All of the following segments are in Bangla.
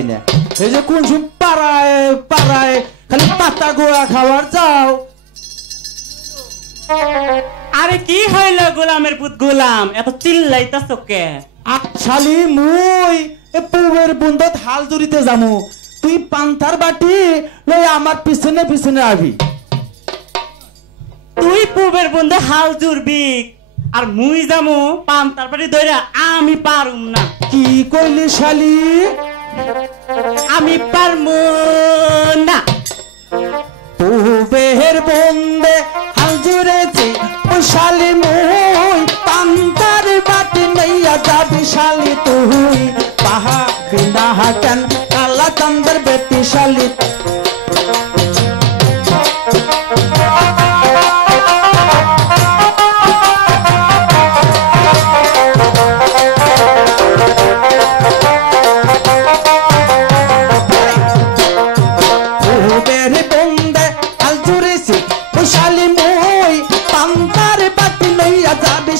পাই না এই যে কোন সব পাড়ায় পাড়ায় খালি পাতা গোড়া খাওয়ার যাও আরে কি হইল গোলামের পুত গোলাম এত চিল্লাইতাছ কে শালি মুই এ পূবের বন্ধত হাল ধরিতে যামু তুই পান্তার বাটি লই আমার পিছনে পিছনে আবি তুই পূবের বন্ধে হাল জুরবি আর মুই যামু পান্তার বাড়ি ধইরা আমি পারুম না কি কইলি শালি আমি পারমু না পূবের বন্ধে হাল জুড়েছি ওই শালি মুই পান্তার বাটি লইয়া যাবি শালি তুই পাহা বিনা হাকান কালা চন্দ্র বেটি শালি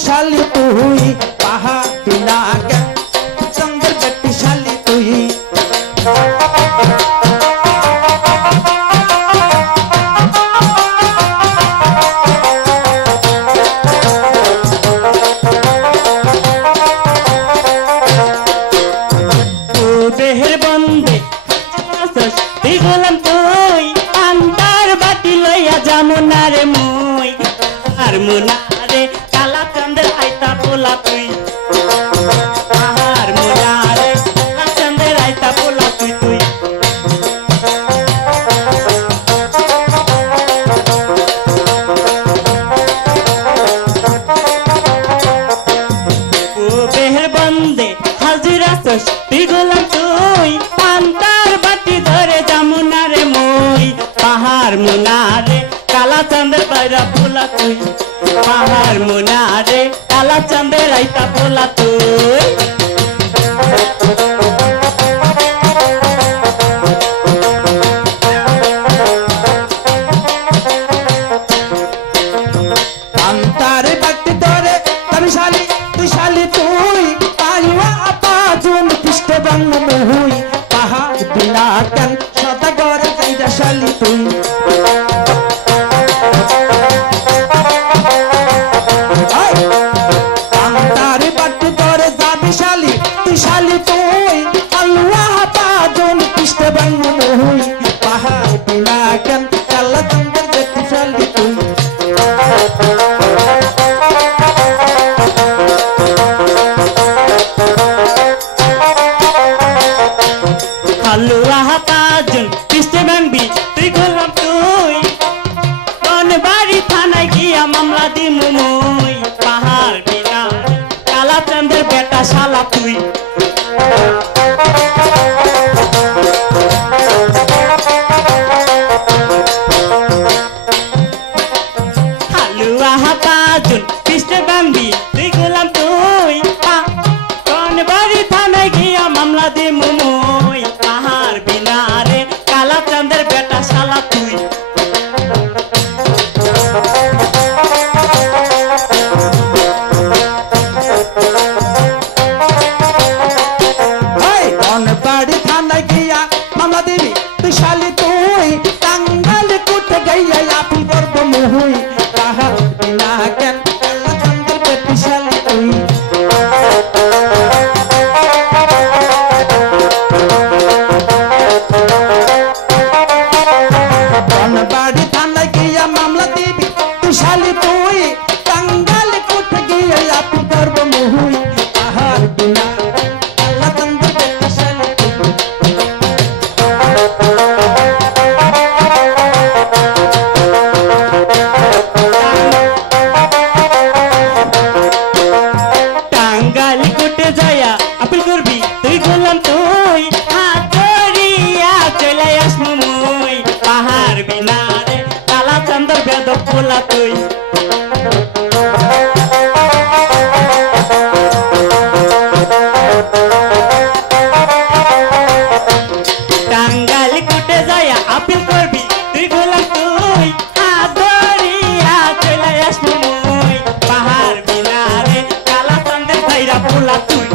শালি তুই পাহা বিনা চন্দ্র বেটি শালি তুই দেহের বন্ধে তুই গোলাম তুই পান্তার বাটি লইয়া যামুনা রে মুই আর মুনা রে কালা চন্দ্র আইতা পোলা তুই আর মুনা রে কালা চন্দ্র আইতা পোলা তুই তুই দেহের বন্ধে হাজির আসস তুই গোলাম তুই পান্তার বাটি ধরে যামুনা রে মুই পাহাড় মুনা রে কালা চন্দ্র বাইরা পোলা তুই পাহাড় মুনা রে কালা চন্দ্র আইতা পোলা তুই পান্তার বাটি ধরে তবে শালি তুই শালি তুই পাইয়া আপাজন পৃষ্ঠ বাংলা মহুই পাহা বিনা কেন সদা গড়ে যাইরা শালি তুই পান্তার বাটি ধরে যাবি শালি তুই শালি তুই আল্লাহ পাজন পৃষ্ঠ বাংলা মহুই পাহা বিনা কেন কালা চন্দ্র বেটি শালি তুই হালুয়া পাঁচজন পৃষ্ঠে ভাঙবি তুই গোলাম তুই কোন বাড়ি থানায় গিয়া মামলা দিমু মুই পাহাড় বিনা কালা চন্দ্রের বেটা শালা তুই হালুয়া পাঁচজন পৃষ্ঠে ভাঙবি তুই গোলাম তুই কোন বাড়ি থানায় গিয়া মামলা দিমু মুই পাহাড় বিনা রে কালা চন্দ্রের বেটা শালা তুই বাড়ি থানায় গিয়া মামলা দিবি তুই শালি তুই টাঙ্গাল কুটে গাইয়া আপি করব মুহুই তাহা বিনা কেন কালা চন্দ্র বেটি শালি তুই বাড়ি থানায় গিয়া মামলা দিবি তুই শালি তুই টাঙ্গাল কুটে গিয়া আপি করব মুহুই তাহার বিনা কালা চন্দ্র বেটি শালি তুই টাঙ্গাল কোটে যায়া আপিল করবি তুই গোলাম তুই হাত ধরিয়া চলে আসমু মুই পাহাড় বিনা রে কালা চন্দ্র বেদ পোলা তুই টাঙ্গাল কোটে যায়া আপিল করবি তুই গোলাম তুই হাত ধরিয়া চলে আসমু মুই পাহাড় বিনা রে কালা চন্দ্রের ভাইরা পোলা তুই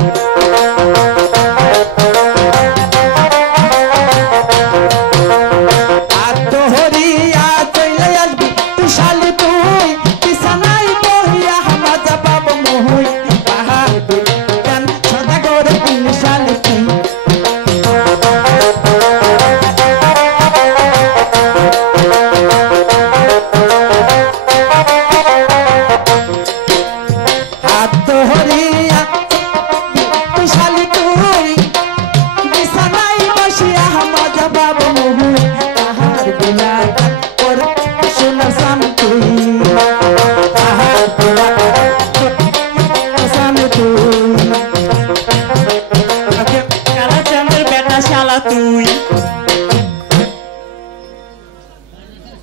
হরি